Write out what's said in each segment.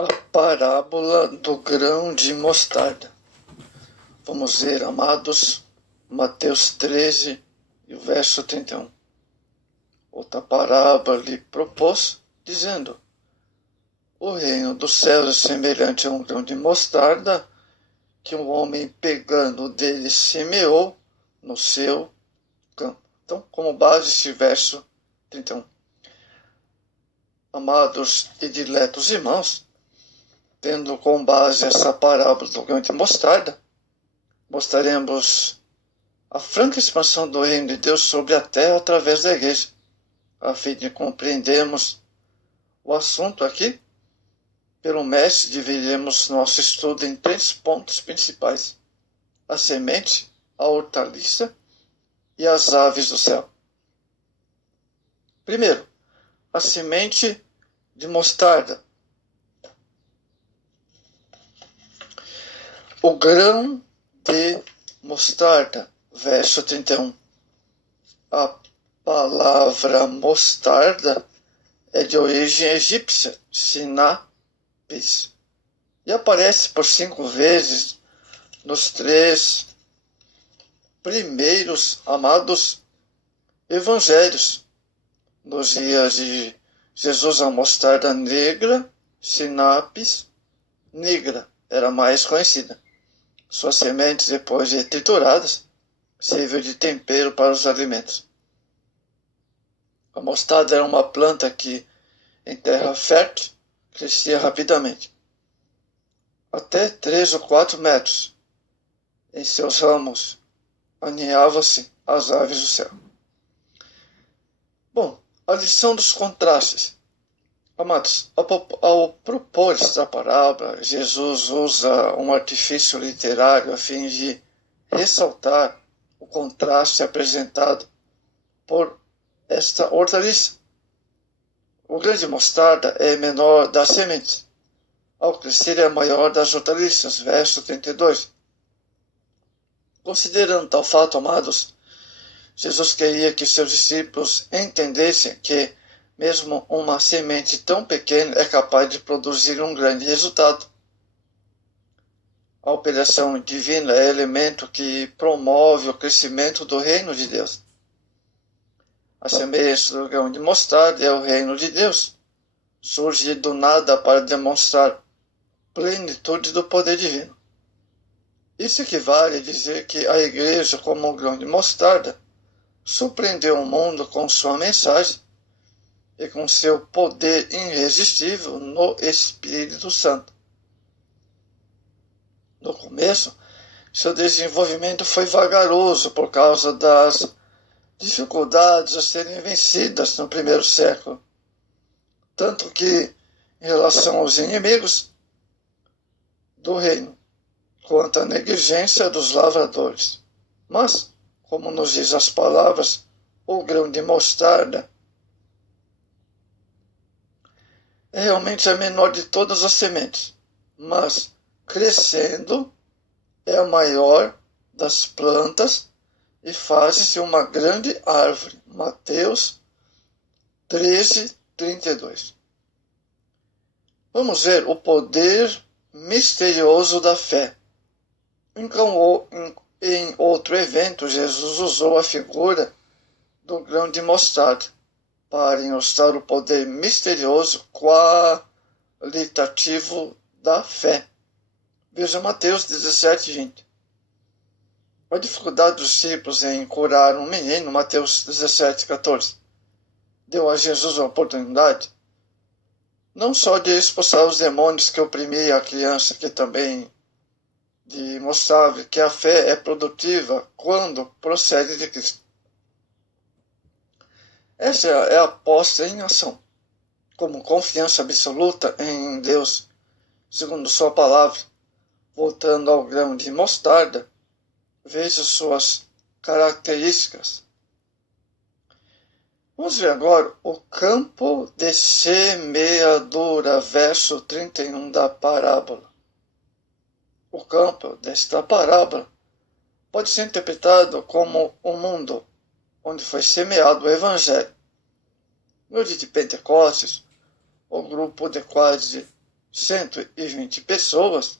A parábola do grão de mostarda. Vamos ver, amados, Mateus 13 e o verso 31. Outra parábola lhe propôs, dizendo: o reino dos céus é semelhante a um grão de mostarda, que um homem pegando dele semeou no seu campo. Então, como base, esse verso 31. Amados e diletos irmãos, tendo como base essa parábola do grão de mostarda, mostraremos a franca expansão do reino de Deus sobre a terra através da igreja, a fim de compreendermos o assunto aqui. Pelo mestre, dividiremos nosso estudo em 3 pontos principais: a semente, a hortaliça e as aves do céu. Primeiro, a semente de mostarda. O grão de mostarda, verso 31. A palavra mostarda é de origem egípcia, sinapis, e aparece por 5 vezes nos 3 primeiros, amados, evangelhos. Nos dias de Jesus, a mostarda negra, sinapis nigra, era mais conhecida. Suas sementes, depois de trituradas, serviam de tempero para os alimentos. A mostarda era uma planta que, em terra fértil, crescia rapidamente, até 3 ou 4 metros. Em seus ramos aninhavam-se as aves do céu. Bom, a lição dos contrastes. Amados, ao propor esta parábola, Jesus usa um artifício literário a fim de ressaltar o contraste apresentado por esta hortaliça. O grão de mostarda é menor das sementes, ao crescer é maior das hortaliças, verso 32. Considerando tal fato, amados, Jesus queria que seus discípulos entendessem que mesmo uma semente tão pequena é capaz de produzir um grande resultado. A operação divina é elemento que promove o crescimento do reino de Deus. A semelhança do grão de mostarda é o reino de Deus. Surge do nada para demonstrar plenitude do poder divino. Isso equivale a dizer que a igreja, como um grão de mostarda, surpreendeu o mundo com sua mensagem e com seu poder irresistível no Espírito Santo. No começo, seu desenvolvimento foi vagaroso por causa das dificuldades a serem vencidas no primeiro século, tanto que, em relação aos inimigos do reino, quanto à negligência dos lavradores. Mas, como nos diz as palavras, o grão de mostarda é realmente a menor de todas as sementes, mas, crescendo, é a maior das plantas e faz-se uma grande árvore. Mateus 13, 32. Vamos ver o poder misterioso da fé. Em outro evento, Jesus usou a figura do grão de mostarda para ilustrar o poder misterioso qualitativo da fé. Veja Mateus 17, 20. A dificuldade dos discípulos em curar um menino, Mateus 17, 14, deu a Jesus a oportunidade não só de expulsar os demônios que oprimiam a criança, que também de mostrar que a fé é produtiva quando procede de Cristo. Essa é a posta em ação, como confiança absoluta em Deus, segundo sua palavra. Voltando ao grão de mostarda, veja suas características. Vamos ver agora o campo de semeadura, verso 31 da parábola. O campo desta parábola pode ser interpretado como um mundo onde foi semeado o Evangelho. No dia de Pentecostes, o grupo de quase 120 pessoas,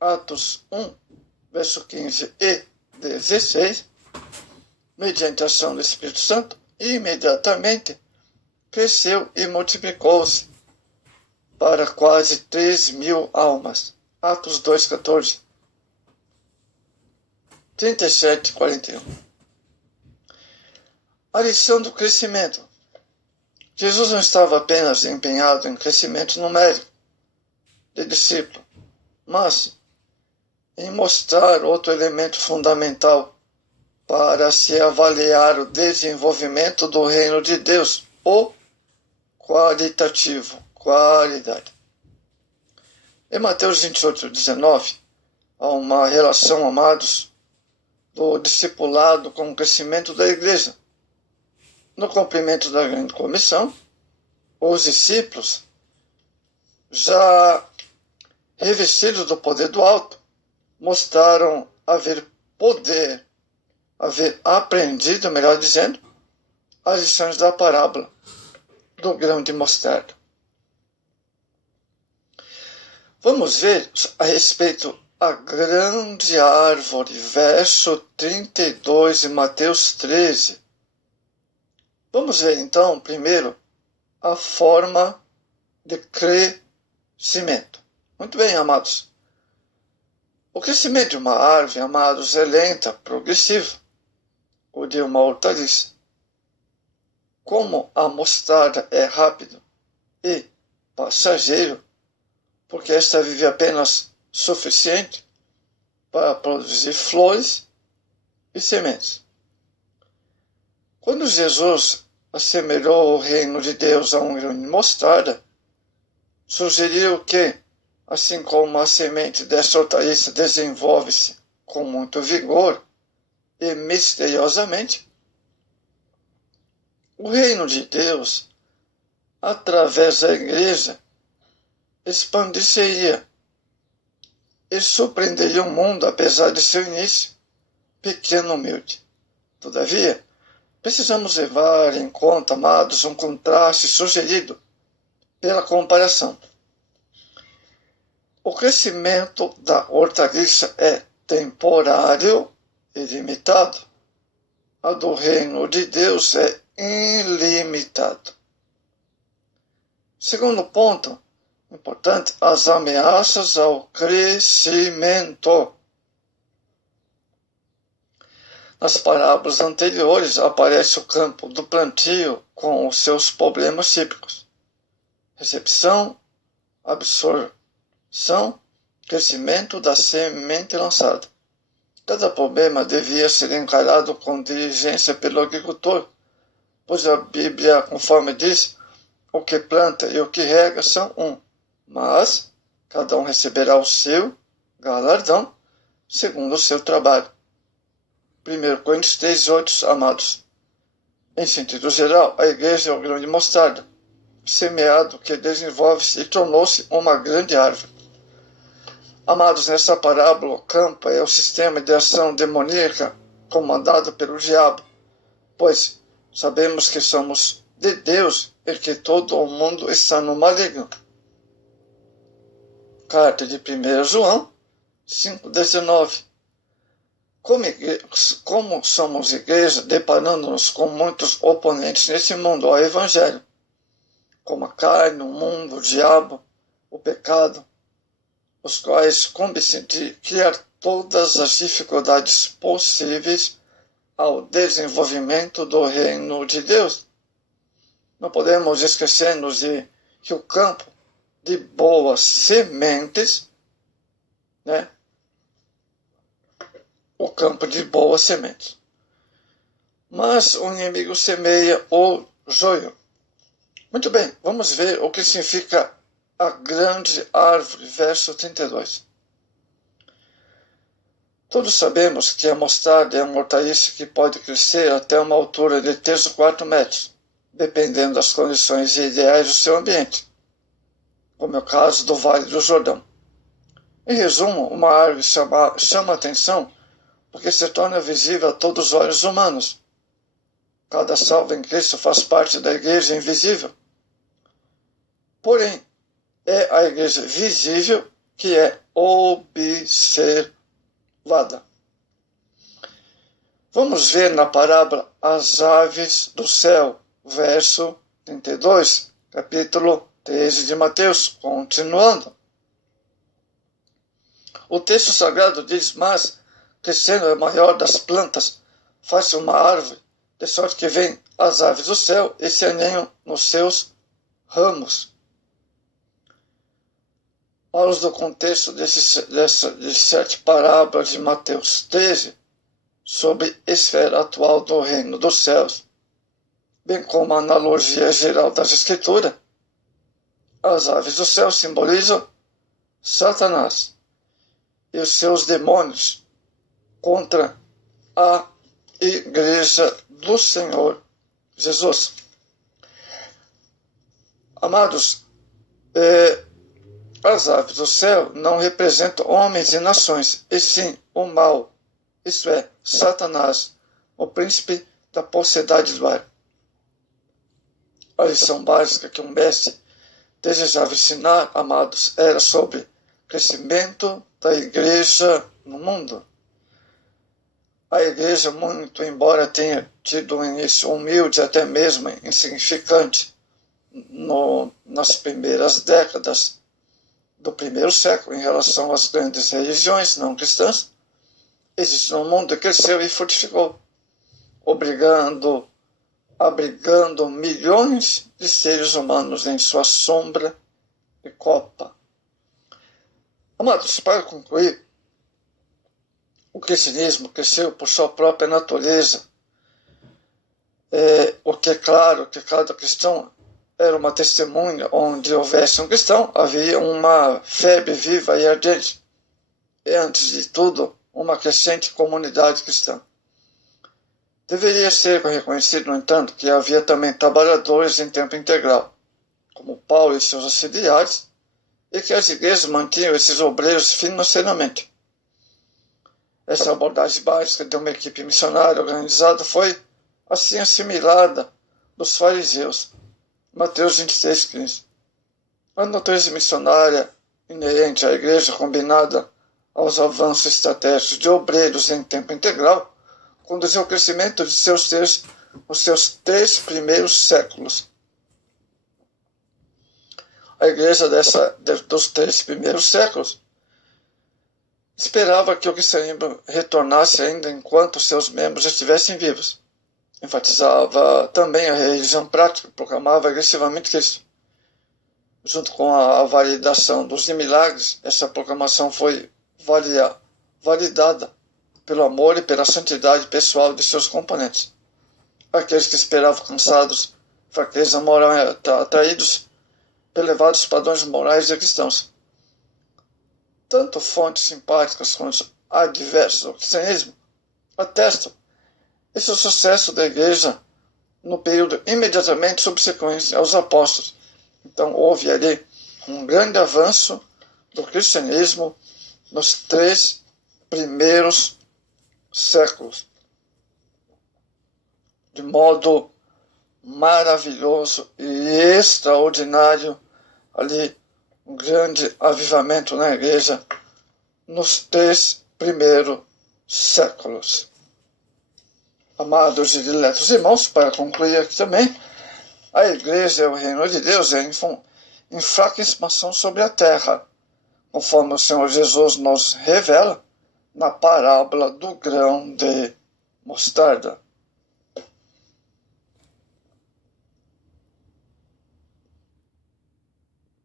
Atos 1, verso 15 e 16, mediante a ação do Espírito Santo, imediatamente cresceu e multiplicou-se para quase 3.000 almas. Atos 2,14. 37:41. A lição do crescimento. Jesus não estava apenas empenhado em crescimento numérico de discípulo, mas em mostrar outro elemento fundamental para se avaliar o desenvolvimento do reino de Deus, o qualitativo, qualidade. Em Mateus 28:19, há uma relação, amados, do discipulado com o crescimento da igreja. No cumprimento da grande comissão, os discípulos, já revestidos do poder do alto, mostraram haver aprendido, melhor dizendo, as lições da parábola do grão de mostarda. Vamos ver a respeito da grande árvore, verso 32 de Mateus 13. Vamos ver então, primeiro, a forma de crescimento. Muito bem, amados. O crescimento de uma árvore, amados, é lenta, progressiva. O de uma hortaliça. Como a mostarda é rápido e passageiro, porque esta vive apenas suficiente para produzir flores e sementes. Quando Jesus assemelhou o reino de Deus a um grão de mostarda, sugeriu que, assim como a semente desta hortaliça desenvolve-se com muito vigor e misteriosamente, o reino de Deus, através da igreja, expandir-se-ia e surpreenderia o mundo, apesar de seu início pequeno e humilde. Todavia, precisamos levar em conta, amados, um contraste sugerido pela comparação. O crescimento da hortaliça é temporário e limitado. A do reino de Deus é ilimitado. Segundo ponto importante, as ameaças ao crescimento. Nas parábolas anteriores aparece o campo do plantio com os seus problemas típicos: recepção, absorção, crescimento da semente lançada. Cada problema devia ser encarado com diligência pelo agricultor, pois a Bíblia, conforme diz, o que planta e o que rega são um, mas cada um receberá o seu galardão segundo o seu trabalho. 1 Coríntios 3:8, amados. Em sentido geral, a igreja é o grão de mostarda, semeado que desenvolve-se e tornou-se uma grande árvore. Amados, nessa parábola, o campo é o sistema de ação demoníaca comandado pelo diabo, pois sabemos que somos de Deus e que todo o mundo está no maligno. Carta de 1 João 5:19. Como somos igreja, deparando-nos com muitos oponentes nesse mundo ao Evangelho, como a carne, o mundo, o diabo, o pecado, os quais combinam de criar todas as dificuldades possíveis ao desenvolvimento do reino de Deus. Não podemos esquecer-nos de que o campo de boas sementes, o campo de boas sementes. Mas o inimigo semeia o joio. Muito bem, vamos ver o que significa a grande árvore, verso 32. Todos sabemos que a mostarda é uma hortaliça que pode crescer até uma altura de 3 ou 4 metros, dependendo das condições ideais do seu ambiente, como é o caso do Vale do Jordão. Em resumo, uma árvore chama atenção porque se torna visível a todos os olhos humanos. Cada salvo em Cristo faz parte da igreja invisível. Porém, é é a igreja visível que é observada. Vamos ver na parábola as aves do céu, verso 32, capítulo 13 de Mateus, continuando. O texto sagrado diz: mas, crescendo é maior das plantas, faz uma árvore, de sorte que vêm as aves do céu e se aninham nos seus ramos. À luz do contexto de 7 parábolas de Mateus 13, sobre a esfera atual do reino dos céus, bem como a analogia geral das Escrituras, as aves do céu simbolizam Satanás e os seus demônios contra a Igreja do Senhor Jesus. Amados, as aves do céu não representam homens e nações, e sim o mal, isto é, Satanás, o príncipe da potestade do ar. A lição básica que um mestre desejava ensinar, amados, era sobre crescimento da igreja no mundo. A igreja, muito embora tenha tido um início humilde, até mesmo insignificante, nas primeiras décadas do primeiro século, em relação às grandes religiões não cristãs, existe um mundo que cresceu e fortificou, abrigando milhões de seres humanos em sua sombra e copa. Amados, para concluir, o cristianismo cresceu por sua própria natureza, o que é claro que cada cristão era uma testemunha. Onde houvesse um cristão, havia uma febre viva e ardente, e antes de tudo, uma crescente comunidade cristã. Deveria ser reconhecido, no entanto, que havia também trabalhadores em tempo integral, como Paulo e seus auxiliares, e que as igrejas mantinham esses obreiros financeiramente. Essa abordagem básica de uma equipe missionária organizada foi assim assimilada dos fariseus. Mateus 26:15. A natureza missionária inerente à igreja, combinada aos avanços estratégicos de obreiros em tempo integral, conduziu ao crescimento de os seus 3 primeiros séculos. A igreja dos 3 primeiros séculos esperava que o cristianismo retornasse ainda enquanto seus membros estivessem vivos. Enfatizava também a religião prática, proclamava agressivamente Cristo. Junto com a validação dos milagres, essa proclamação foi validada pelo amor e pela santidade pessoal de seus componentes. Aqueles que esperavam cansados, fraqueza moral, atraídos por elevados padrões morais e cristãos. Tanto fontes simpáticas quanto adversas ao cristianismo atestam esse é o sucesso da igreja no período imediatamente subsequente aos apóstolos. Então houve ali um grande avanço do cristianismo nos 3 primeiros séculos, de modo maravilhoso e extraordinário. Ali um grande avivamento na igreja nos 3 primeiros séculos. Amados e diletos irmãos, para concluir aqui também, a igreja é o reino de Deus em fraca expansão sobre a terra, conforme o Senhor Jesus nos revela na parábola do grão de mostarda.